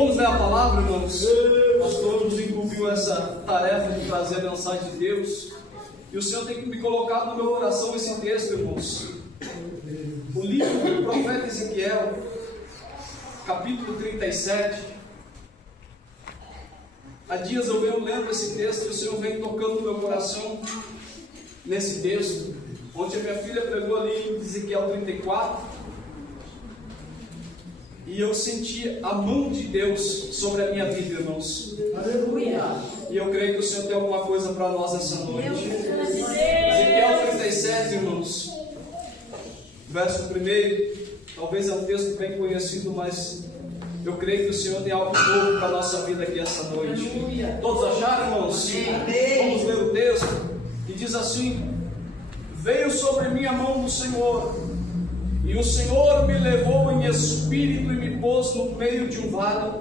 Vamos ler a palavra, irmãos? O pastor nos incumbiu essa tarefa de trazer a mensagem de Deus. E o Senhor tem me colocado no meu coração esse texto, irmãos. O livro do profeta Ezequiel, capítulo 37. Há dias eu venho lendo esse texto e o Senhor vem tocando no meu coração nesse texto. Ontem a minha filha pregou ali em Ezequiel 34. E eu senti a mão de Deus sobre a minha vida, irmãos. Aleluia. E eu creio que o Senhor tem alguma coisa para nós essa noite. Ezequiel 37, irmãos. Verso 1. Talvez é um texto bem conhecido, mas eu creio que o Senhor tem algo novo para a nossa vida aqui essa noite. Todos acharam, irmãos? Amém. Vamos ler o texto. Que diz assim: Veio sobre mim a mão do Senhor, e o Senhor me levou em espírito e me pôs no meio de um vale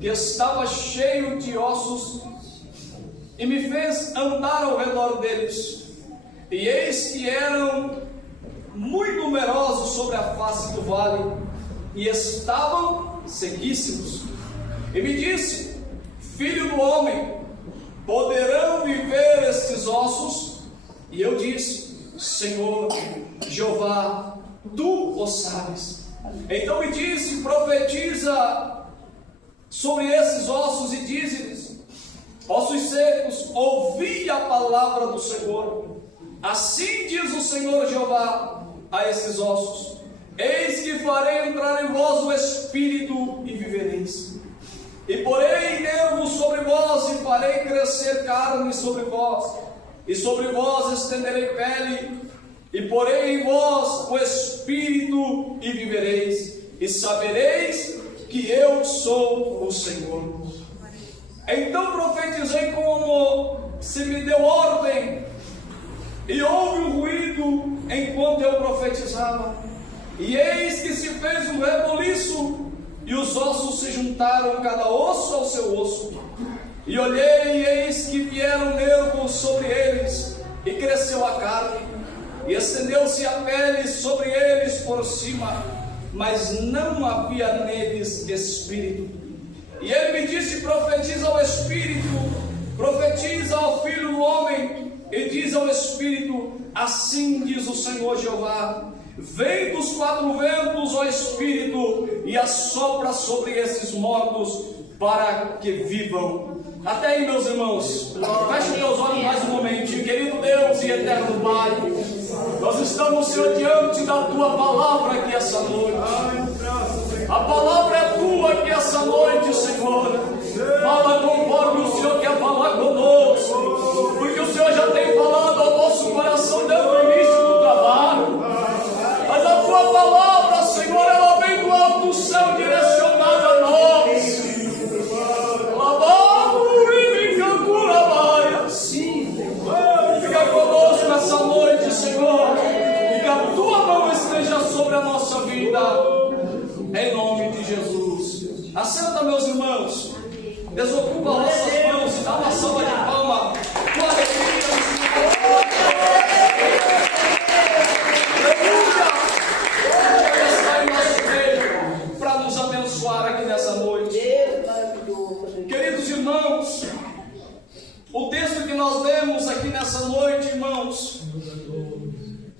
que estava cheio de ossos, e me fez andar ao redor deles. E eis que eram muito numerosos sobre a face do vale, e estavam sequíssimos. E me disse: Filho do homem, poderão viver estes ossos? E eu disse: Senhor Jeová, Tu o sabes. Então me disse: profetiza sobre esses ossos e dize-lhes: ossos secos, ouvi a palavra do Senhor. Assim diz o Senhor Jeová a esses ossos: eis que farei entrar em vós o espírito e vivereis. E porei nervos sobre vós e farei crescer carne sobre vós, e sobre vós estenderei pele, e porei em vós o espírito e vivereis, e sabereis que eu sou o Senhor. Então profetizei como se me deu ordem, e houve um ruído enquanto eu profetizava, e eis que se fez um reboliço, e os ossos se juntaram cada osso ao seu osso. E olhei, e eis que vieram nervos sobre eles, e cresceu a carne, e estendeu-se a pele sobre eles por cima, mas não havia neles espírito. E ele me disse: profetiza ao espírito, profetiza ao filho do homem, e diz ao espírito: assim diz o Senhor Jeová: vem dos quatro ventos, ó espírito, e assopra sobre esses mortos, para que vivam. Até aí, meus irmãos, feche meus olhos mais um momento. Querido Deus e eterno Pai, nós estamos, Senhor, diante da Tua palavra aqui essa noite. A palavra é Tua aqui essa noite, Senhor. Fala conforme o Senhor quer falar conosco, porque o Senhor já tem falado ao nosso coração desde o início do trabalho. Mas a Tua palavra, Senhor, ela vem do alto do céu direcionada a nós. Fica conosco nessa noite, Senhor, e que a Tua mão esteja sobre a nossa vida, em nome de Jesus. Assenta, meus irmãos, desocupa nossas mãos e dá uma salva de palma com alegria. Ele está em nosso meio para nos abençoar aqui nessa noite. Queridos irmãos, o texto que nós lemos aqui nessa noite, irmãos,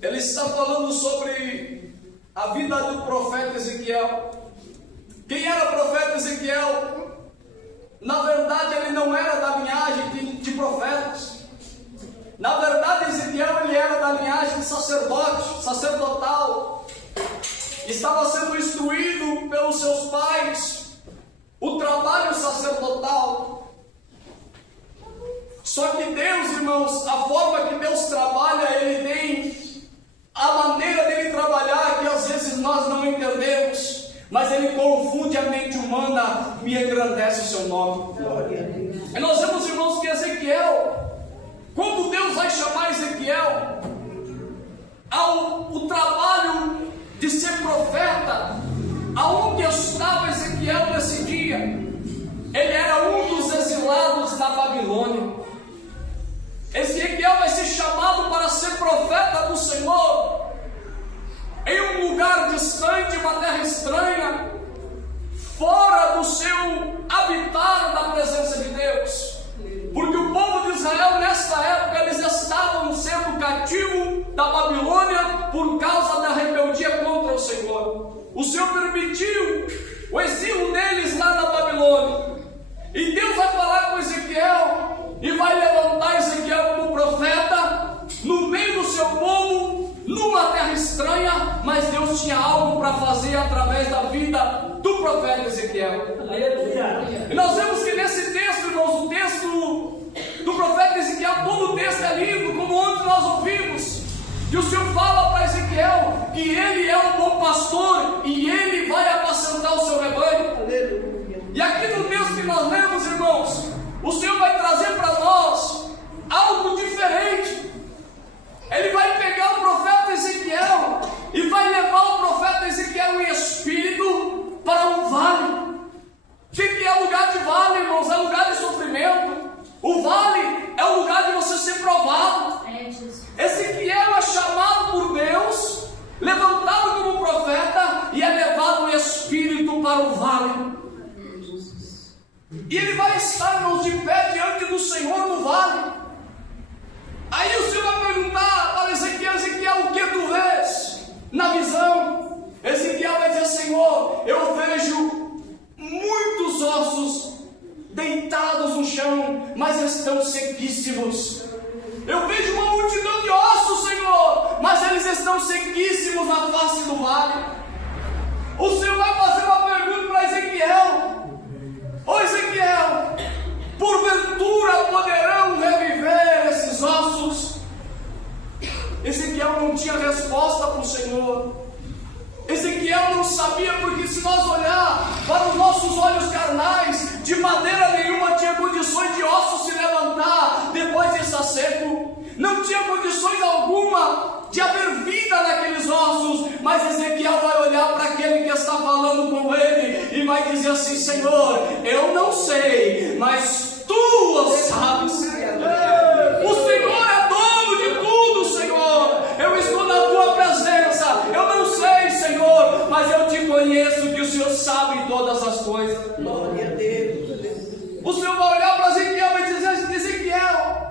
ele está falando sobre a vida do profeta Ezequiel. Quem era o profeta Ezequiel? Na verdade, ele não era da linhagem de profetas. Na verdade, Ezequiel, ele era da linhagem de sacerdotal. Estava sendo instruído pelos seus pais o trabalho sacerdotal. Só que Deus, irmãos, a forma que Deus trabalha, Ele tem a maneira dele trabalhar que às vezes nós não entendemos, mas Ele confunde a mente humana e engrandece o seu nome. E nós vemos, irmãos, que Ezequiel, quando Deus vai chamar Ezequiel o trabalho de ser profeta, aonde estava Ezequiel nesse dia? Ele era um dos exilados da Babilônia. Ezequiel vai ser chamado para ser profeta do Senhor em um lugar distante, uma terra estranha, fora do seu habitaram na presença de Deus. Porque o povo de Israel, nessa época, eles estavam sendo cativos da Babilônia por causa da rebeldia contra o Senhor. O Senhor permitiu o exílio deles lá na Babilônia. E Deus vai falar com Ezequiel e vai levantar Ezequiel como profeta no meio do seu povo, numa terra estranha, mas Deus tinha algo para fazer através da vida do profeta Ezequiel. Aleluia. E nós vemos que nesse texto, irmãos, o texto do profeta Ezequiel, todo o texto é lindo, como ontem nós ouvimos, que o Senhor fala para Ezequiel que ele é um bom pastor e ele vai apacentar o seu rebanho. Aleluia. E aqui no texto que nós lemos, irmãos, o Senhor vai trazer para nós algo diferente. Ele vai pegar o profeta Ezequiel e vai levar o profeta Ezequiel em espírito para um vale. O que é lugar de vale, irmãos? É lugar de sofrimento. O vale é o lugar de você ser provado. Ezequiel é chamado por Deus, levantado como profeta e é levado em espírito para o vale. E ele vai estar, irmãos, de pé diante do Senhor no vale. Aí o Senhor vai perguntar para Ezequiel: Ezequiel, o que tu vês na visão? Ezequiel vai dizer: Senhor, eu vejo muitos ossos deitados no chão, mas estão sequíssimos. Eu vejo uma multidão de ossos, Senhor, mas eles estão sequíssimos na face do vale. O Senhor vai fazer uma pergunta para Ezequiel: ô Ezequiel, porventura poderão reviver esses ossos? Ezequiel não tinha resposta para o Senhor. Ezequiel não sabia, porque se nós olhar para os nossos olhos carnais, de maneira nenhuma tinha condições de ossos se levantar depois de estar seco. Não tinha condições alguma de haver vida naqueles ossos. Mas Ezequiel vai olhar para aquele que está falando com ele e vai dizer assim: Senhor, eu não sei, mas tu o sabes. O Senhor é dono de tudo, Senhor. Eu estou na tua presença. Eu não sei, Senhor, mas eu te conheço, que o Senhor sabe todas as coisas. Glória a Deus. O Senhor vai olhar para Ezequiel e vai dizer: Ezequiel,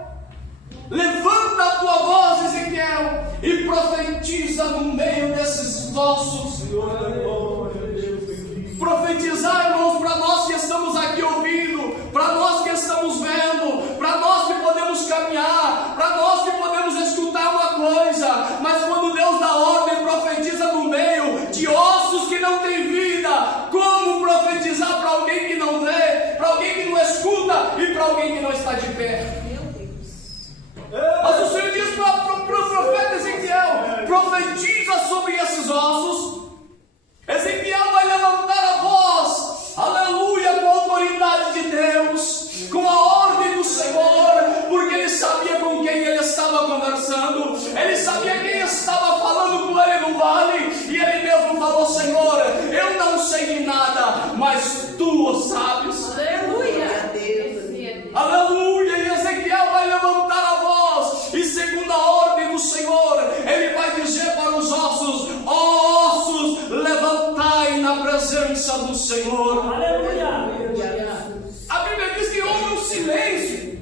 levanta a tua voz, Ezequiel, e profetiza no meio desses ossos. Profetizar, irmãos, para nós que estamos aqui ouvindo, para nós que estamos vendo, para nós que podemos caminhar, para nós que podemos escutar uma coisa, mas quando Deus dá ordem, profetiza no meio de ossos que não têm vida. Como profetizar para alguém que não vê, para alguém que não escuta e para alguém que não está de pé? Mas o Senhor diz para o profeta Ezequiel: profetiza sobre esses ossos. Ezequiel vai levantar a voz, aleluia, com a autoridade de Deus, com a ordem do Senhor, porque ele sabia com quem ele estava conversando, ele sabia quem estava falando com ele no vale, e ele mesmo falou: Senhor, eu não sei de nada, mas tu o sabes. Aleluia, aleluia. E Ezequiel vai levantar a voz, e segundo a ordem do Senhor, ele vai dizer para os ossos: ó ossos, levantai na presença do Senhor. Aleluia. A Bíblia diz que houve um silêncio.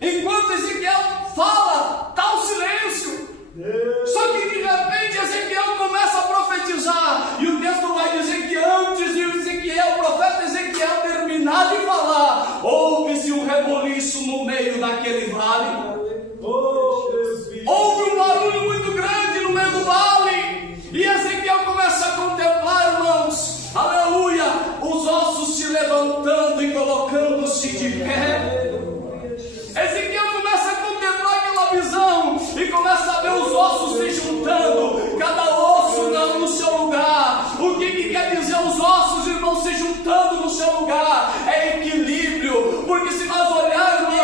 Enquanto Ezequiel fala, está o silêncio. Só que de repente Ezequiel começa a profetizar, e o texto vai dizer que antes de Ezequiel, o profeta Ezequiel, terminar de falar, houve-se um reboliço no meio daquele vale. Houve um barulho muito grande no meio do vale, e Ezequiel começa a contemplar, irmãos, aleluia, os ossos se levantando e colocando-se de pé. Ezequiel começa a contemplar aquela visão e começa a ver os ossos se juntando, cada osso no seu lugar. O que quer dizer os ossos, irmãos, se juntando no seu lugar? É equilíbrio, porque se nós olharmos,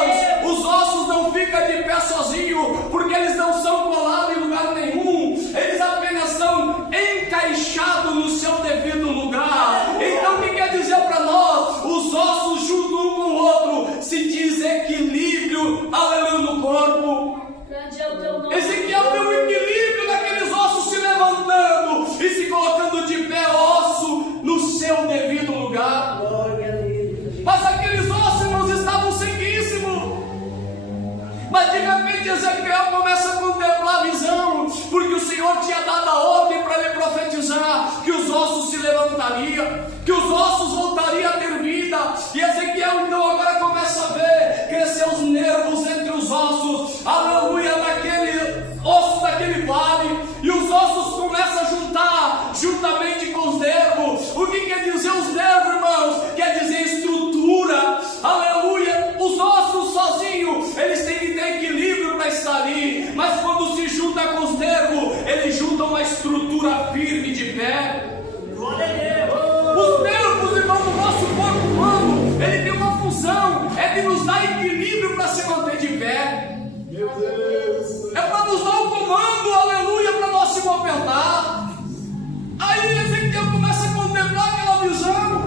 os ossos não ficam de pé sozinhos, porque eles não são colados em lugar nenhum, eles apenas são encaixados no seu devido lugar. Então o que quer dizer para nós? Os ossos junto um com o outro, se diz equilíbrio, aleluia, no corpo. Ezequiel vê o equilíbrio daqueles ossos se levantando e se colocando de pé, osso no seu devido lugar. voltaria, que os ossos voltariam a ter vida. E Ezequiel então agora começa a ver crescer os nervos entre os ossos, aleluia, naquele osso daquele vale, e os ossos começam a juntar juntamente com os nervos. O que quer dizer os nervos, irmãos? Quer dizer estrutura, aleluia. Os ossos sozinhos, eles têm que ter equilíbrio para estar ali, mas quando se junta com os nervos, eles juntam uma estrutura firme de pé. Os nervos, irmão, do nosso corpo humano, ele tem uma função, é de nos dar equilíbrio para se manter de pé. Meu Deus. É para nos dar o comando, aleluia, para nós se movimentar. Aí Ezequiel começa a contemplar aquela visão,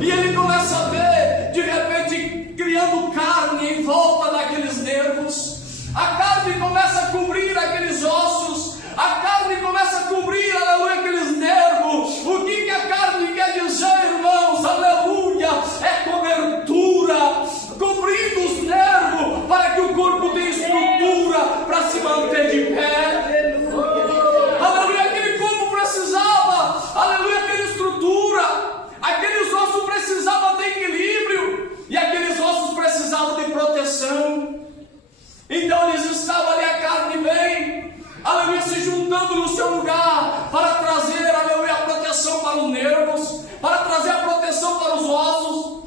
e ele começa a ver, de repente, criando carne em volta daqueles nervos. A carne começa a cobrir aqueles ossos, a carne começa a cobrir, aleluia, aqueles nervos. O que a carne quer dizer, irmãos? Aleluia, é cobertura, cobrindo os nervos, para que o corpo tenha estrutura para se manter de pé. Aleluia, aquele corpo precisava, aleluia, ter estrutura, aqueles ossos precisavam ter equilíbrio, e aqueles ossos precisavam de proteção. Então eles estavam ali, a carne bem, aleluia, se juntando no seu lugar, para trazer, aleluia, a proteção para os nervos, para trazer a proteção para os ossos.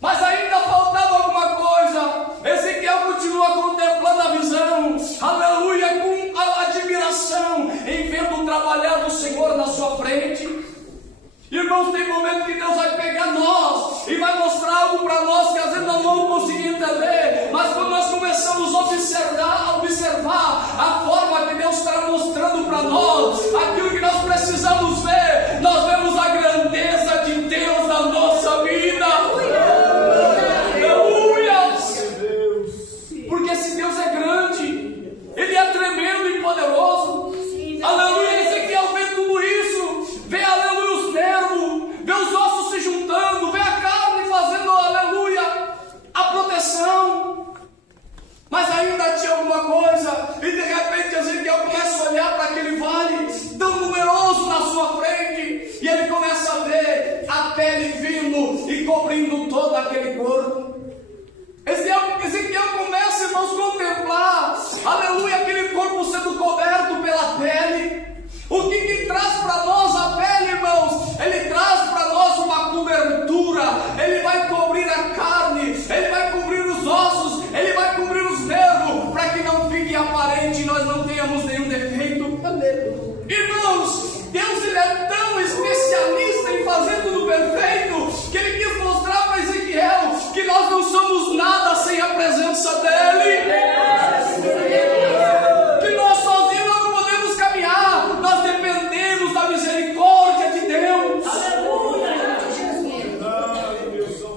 Mas ainda faltava alguma coisa. Ezequiel continua contemplando a visão, aleluia, com a admiração, em vendo o trabalhar do Senhor na sua frente. Irmãos, tem momento que Deus vai pegar nós e vai mostrar algo para nós que às vezes nós não vamos conseguir entender, mas quando nós começamos a observar a forma que Deus está mostrando para nós, aquilo que nós precisamos ver, nós vemos a grandeza de Deus na nossa vida. Aleluia! Porque se Deus é grande, Ele é tremendo e poderoso. Aleluia! Ezequiel vê tudo isso, vê, aleluia, os nervos, vê os ossos se juntando, vê a carne fazendo, aleluia, a proteção. Mas ainda tinha alguma coisa, e de repente Ezequiel começa a olhar para aquele vale tão numeroso na sua frente, e ele começa a ver a pele vindo e cobrindo todo aquele corpo. Ezequiel começa, irmãos, a contemplar, aleluia, aquele corpo sendo coberto pela pele. O que traz para nós a pele, irmãos? Ele traz para nós uma cobertura. Ele vai cobrir a carne, ele vai cobrir os ossos, ele vai cobrir os nervos, para que não fique aparente e nós não tenhamos nenhum defeito. Irmãos, Deus, ele é tão especialista em fazer tudo perfeito, que ele quis mostrar para Ezequiel que nós não somos nada sem a presença dele. Que nós sozinhos não podemos caminhar, nós dependemos da misericórdia de Deus.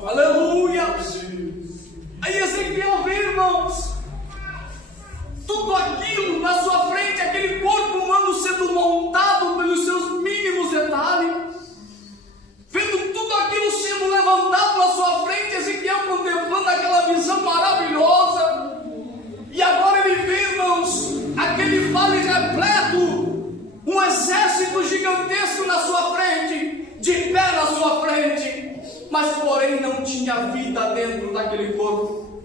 Aleluia. Aí Ezequiel vê, irmãos, tudo aquilo na sua frente, aquele corpo humano sendo montado pelos seus mínimos detalhes, vendo tudo aquilo sendo levantado na sua frente, Ezequiel contemplando aquela visão maravilhosa. E agora ele vê, irmãos, aquele vale repleto, um exército gigantesco na sua frente, de pé na sua frente, mas porém não tinha vida dentro daquele corpo.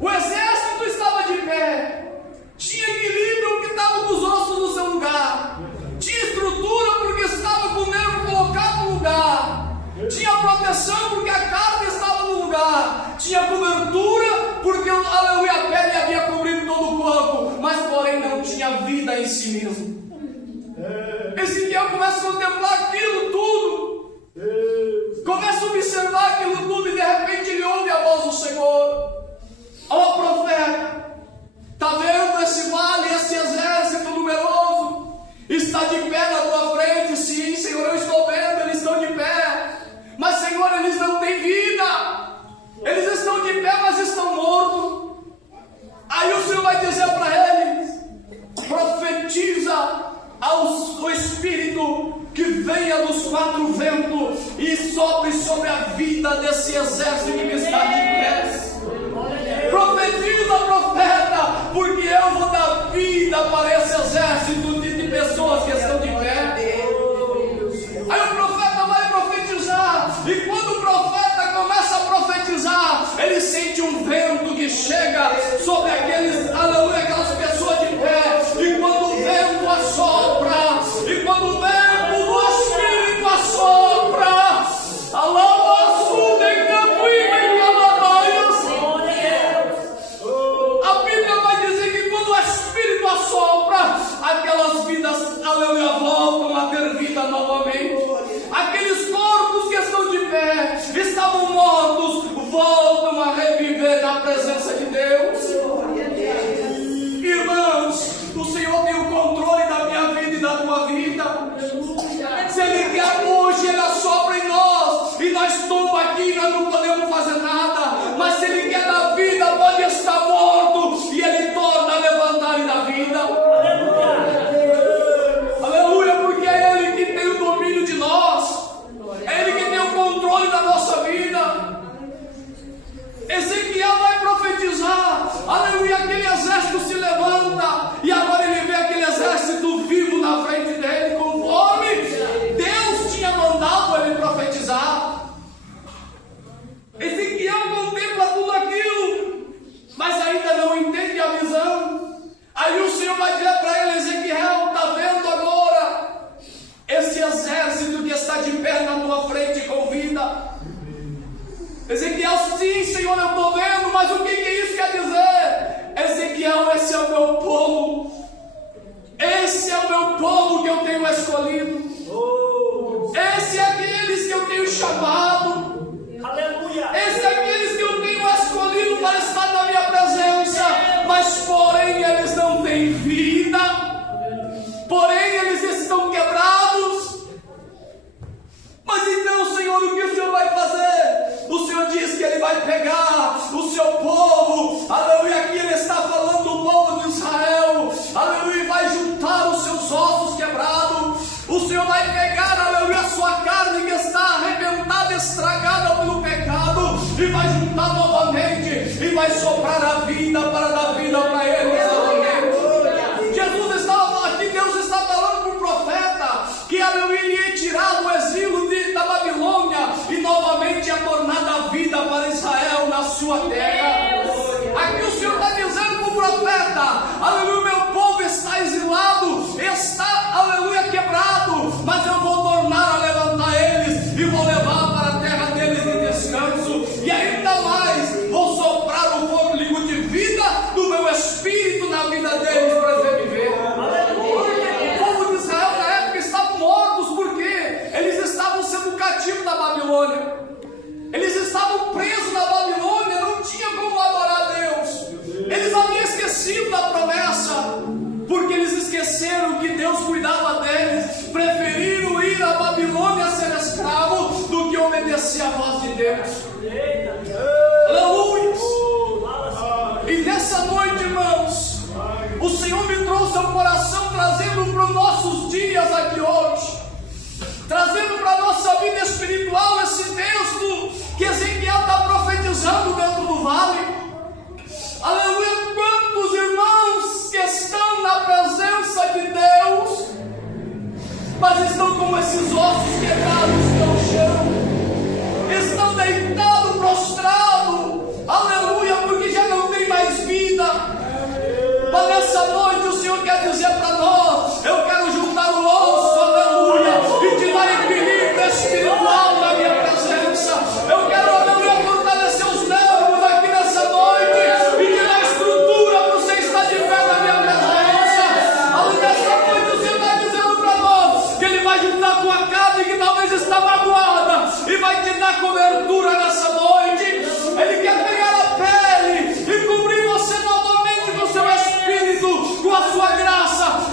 O exército estava de pé, tinha equilíbrio porque estava com os ossos no seu lugar, tinha estrutura porque estava com o nervo colocado no lugar, tinha proteção porque a carne estava no lugar, tinha cobertura porque, aleluia, a pele havia cobrido todo o corpo, mas porém não tinha vida em si mesmo. Ezequiel começa a contemplar aquilo tudo, começa a observar aquilo tudo, e de repente ele ouve a voz do Senhor: ó profeta, está vendo esse vale, esse exército numeroso? Está de pé na tua frente. Sim, Senhor, eu estou vendo, eles estão de pé. Mas, Senhor, eles não têm vida. Eles estão de pé, mas estão mortos. Aí o Senhor vai dizer para eles: profetiza ao Espírito que venha dos quatro ventos e sopre sobre a vida desse exército que está de pé. Profetiza, profeta, porque eu vou dar vida para esse exército de pessoas que estão de pé. Aí o profeta vai chega sobre aqueles, aleluia, aquelas pessoas de pé, e quando o vento assopra, e quando o vento do Espírito assopra, a Bíblia vai dizer que quando o Espírito assopra, aquelas vidas, aleluia, voltam a ter vida novamente. Aqueles corpos que estão de pé, estavam mortos, voltam a reviver na presença de Deus. Irmãos, o Senhor tem o controle da minha vida e da tua vida. Se Ele quer hoje, Ele assopra em nós, e nós estamos aqui, nós não podemos fazer nada. Mas se Ele quer dar vida, pode estar morto, e Ele torna a levantar e dar vida. Aleluia, porque é Ele que tem o domínio de nós, é Ele que tem o controle da nossa vida. Ezequiel vai profetizar, aleluia, aquele exército se levanta, e agora ele vê aquele exército vivo na frente dele, conforme Deus tinha mandado ele profetizar. Ezequiel contempla tudo aquilo, mas ainda não entende a visão. Aí o Senhor vai dizer para ele: Ezequiel, está vendo agora esse exército que está de pé na tua frente com vida? Ezequiel, sim, Senhor, eu estou vendo, mas o que isso quer dizer? Ezequiel, esse é o meu povo, esse é o meu povo que eu tenho escolhido, esse é aqueles que eu tenho chamado, aleluia. Esse é aqueles que eu tenho escolhido para estar na minha presença, mas porém eles não têm vida, porém eles estão quebrados. Mas então, Senhor, o que o Senhor vai fazer? O Senhor diz que Ele vai pegar o seu povo, aleluia, aqui Ele está falando do povo de Israel, aleluia, e vai juntar os seus ossos quebrados. O Senhor vai pegar, aleluia, a sua carne que está arrebentada, estragada pelo pecado, e vai juntar novamente, e vai soprar a vida para dar vida para eles novamente. Jesus estava aqui, Deus está falando para o profeta que, aleluia, ele ia tirar do exílio da Babilônia e novamente ia tornar a vida para Israel na sua terra. Aqui o Senhor está dizendo para o profeta: aleluia, meu povo está exilado, está, aleluia, quebrado, mas eu vou tornar a levantar eles e vou levar para a terra deles de descanso, e ainda mais vou soprar o fôlego de vida do meu Espírito na vida deles para reviver. O povo de Israel na época estavam mortos, porque eles estavam sendo cativos da Babilônia, eles estavam presos na Babilônia, não tinha como adorar a Deus. Eles haviam esquecido da promessa, porque eles esqueceram que Deus cuidava deles, preferiram ir à Babilônia ser escravo do que obedecer à voz de Deus. Aleluia! E nessa noite, irmãos, o Senhor me trouxe ao coração, trazendo para os nossos dias aqui hoje, trazendo para a nossa vida espiritual esse texto que Ezequiel está profetizando dentro do vale. Aleluia! Quantos irmãos que estão na presença de Deus, mas estão como esses ossos quebrados no chão, estão deitados, prostrados, aleluia, porque já não tem mais vida. Mas nessa noite o Senhor quer dizer para nós: eu quero juntar o osso, aleluia, e te dar equilíbrio espiritual na minha presença. Eu quero, aleluia, fortalecer os nervos aqui nessa noite e te dar estrutura para você estar de pé na minha presença. Aleluia, nessa noite o Senhor está dizendo para nós que Ele vai juntar a tua carne que talvez está magoada e vai te dar cobertura nessa noite. Ele quer pegar a pele e cobrir você novamente com o seu Espírito, com a sua graça,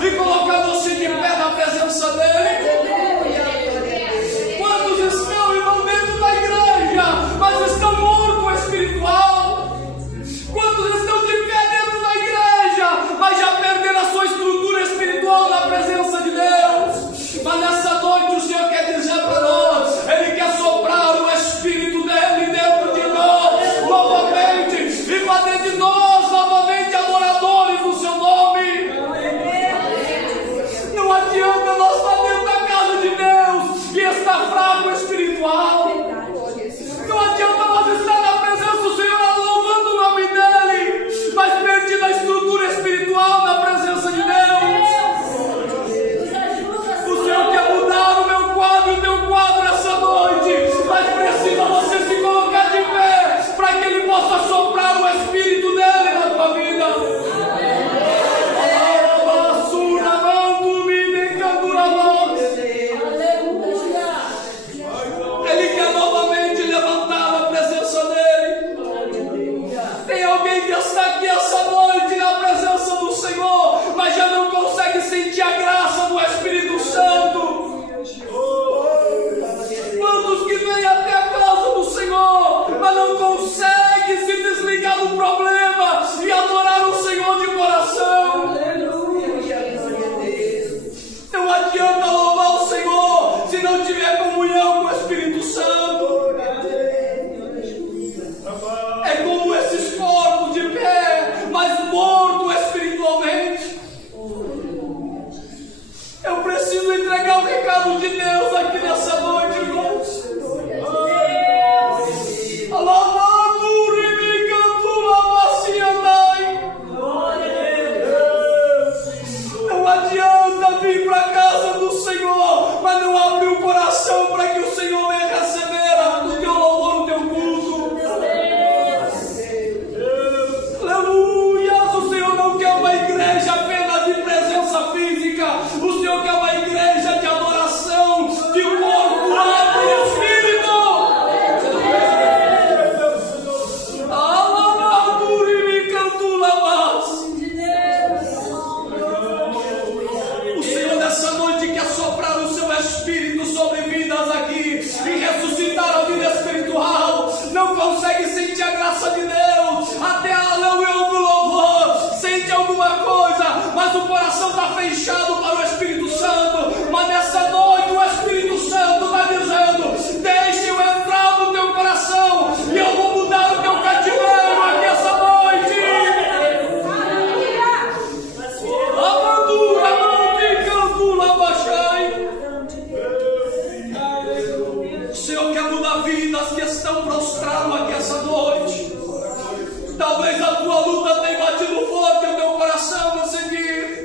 coração está fechado para o Espírito Santo, mas nessa noite o Espírito Santo está dizendo: deixe eu entrar no teu coração e eu vou mudar o teu cativeiro aqui essa noite. O Senhor quer mudar vidas que estão prostradas aqui essa noite. Talvez a tua luta tenha batido forte no teu coração a seguir.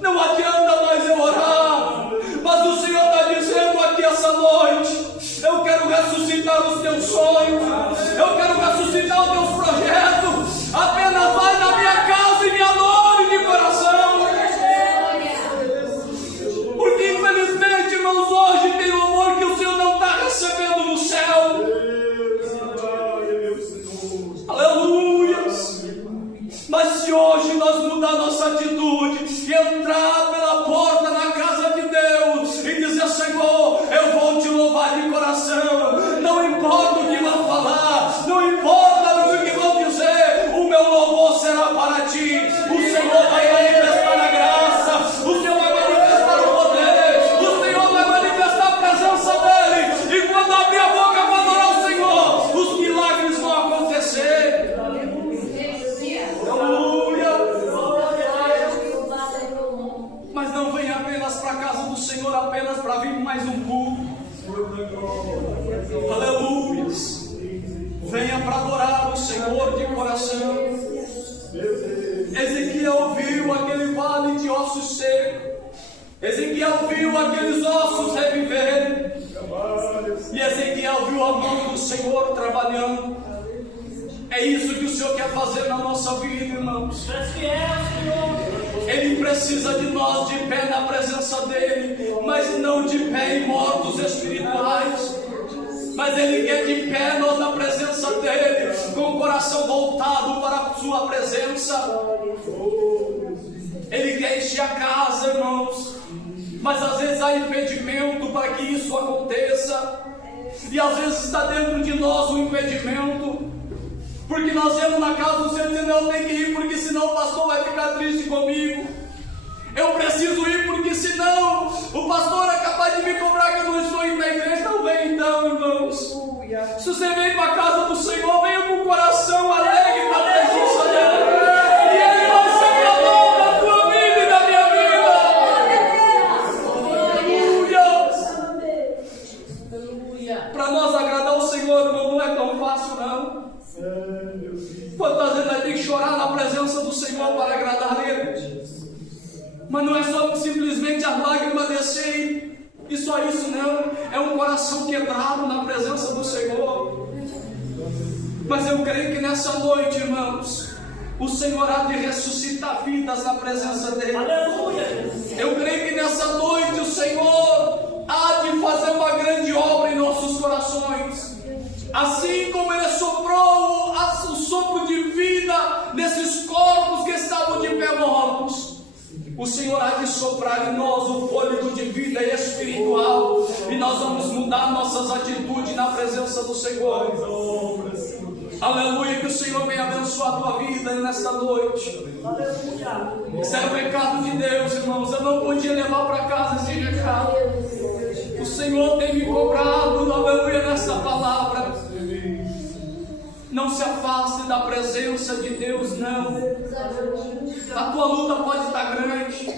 Não adianta mais eu orar, mas o Senhor está dizendo aqui essa noite: eu quero ressuscitar os teus sonhos, eu quero ressuscitar os teus projetos. Apenas vai na minha casa e me adore de coração. Porque infelizmente, irmãos, hoje tem um amor que o Senhor não está recebendo no céu. Aleluia. Mas se hoje nós mudar nossa atitude e entrar pela porta na casa de Deus e dizer: Senhor, eu vou te louvar de coração, não importa o que vão falar, não importa o que vão dizer, o meu louvor será para ti. O Senhor vai manifestar a graça, o Senhor vai manifestar o poder, o Senhor vai manifestar a presença dele, e quando abrir a boca para adorar o Senhor, os milagres vão acontecer. Mas não venha apenas para a casa do Senhor apenas para vir mais um culto. Aleluia. Venha para adorar o Senhor de coração. Ezequiel viu aquele vale de ossos secos. Ezequiel viu aqueles ossos reviverem. E Ezequiel viu a mão do Senhor trabalhando. É isso que o Senhor quer fazer na nossa vida, irmãos. Ele precisa de nós de pé na presença dele, mas não de pé em mortos espirituais. Mas ele quer de pé nós na presença dele, com o coração voltado para a sua presença. Ele quer encher a casa, irmãos, mas às vezes há impedimento para que isso aconteça. E às vezes está dentro de nós um impedimento, porque nós vamos na casa do Senhor dizendo: eu tenho que ir, porque senão o pastor vai ficar triste comigo. Eu preciso ir, porque senão o pastor é capaz de me cobrar que eu não estou indo na igreja. Não vem então, irmãos. Se você vem para a casa do Senhor, venha com o coração alegre na presença dele, e ele vai ser dono da tua vida e da minha vida. Aleluia. Para nós agradar o Senhor, irmão, não é tão fácil não. Quantas vezes nós temos que chorar na presença do Senhor para agradar Ele? Mas não é só simplesmente as lágrimas descerem e só isso, não. É um coração quebrado na presença do Senhor. Mas eu creio que nessa noite, irmãos, o Senhor há de ressuscitar vidas na presença dEle. Aleluia. Eu creio que nessa noite o Senhor há de fazer uma grande obra em nossos corações. Assim como Ele soprou o sopro de vida nesses corpos que estavam de pé mortos, o Senhor há de soprar em nós o fôlego de vida espiritual, e nós vamos mudar nossas atitudes na presença do Senhor. Aleluia, que o Senhor venha abençoar a tua vida nesta noite. Esse é o recado de Deus, irmãos. Eu não podia levar para casa esse recado. O Senhor tem me cobrado, aleluia, nessa palavra. Não se afaste da presença de Deus, não. A tua luta pode estar grande,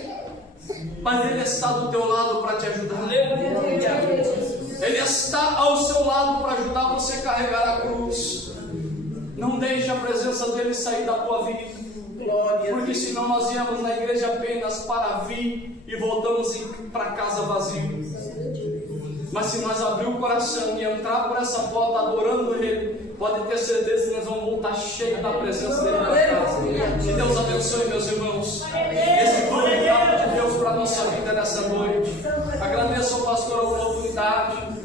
mas Ele está do teu lado para te ajudar. Ele está ao seu lado para ajudar você a carregar a cruz. Não deixe a presença dEle sair da tua vida, porque senão nós íamos na igreja apenas para vir e voltamos para casa vazio. Mas se nós abrir o coração e entrar por essa porta adorando Ele, pode ter certeza que nós vamos voltar cheios da presença dEle na casa. Que Deus abençoe, meus irmãos. Esse foi o recado de Deus para a nossa vida nessa noite. Agradeço ao pastor a oportunidade.